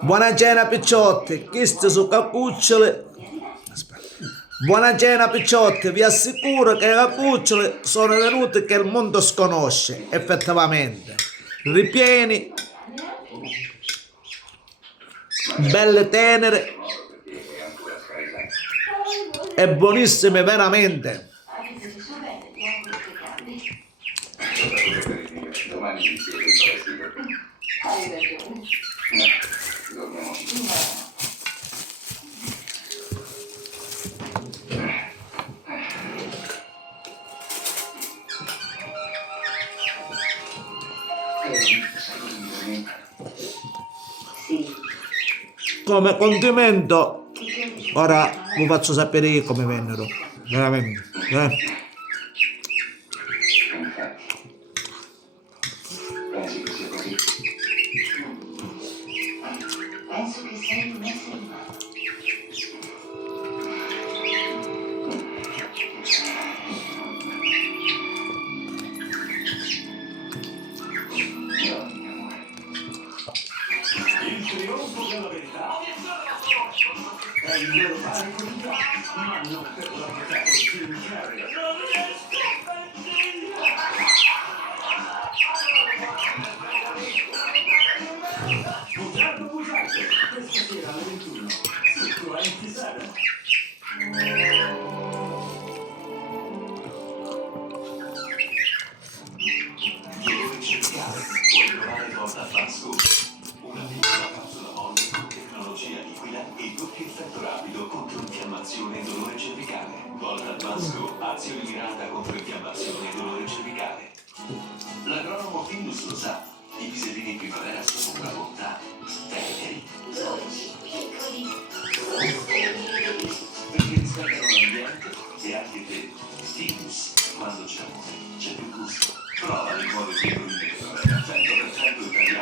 Buona cena picciotti, queste sono cucciole. Buona cena picciotti, vi assicuro che le cucciole sono venute che il mondo sconosce, effettivamente. Ripieni, belle tenere e buonissime veramente. Come condimento, ora vi faccio sapere io come vennero, veramente. Penso che sei un essere umano. Il trionfo della verità è il vero male ma non per l'avvocato Jim Carrey. Bugiardo, questa sera alle 21 su QNT7. Porta Fast una piccola capsula Molly con tecnologia liquida e doppio effetto rapido contro infiammazione e dolore cervicale. Volta Advanced Go, azione mirata contro infiammazione e dolore cervicale. L'agronomo Findus lo sa, i pisellini primavera sono un lavoro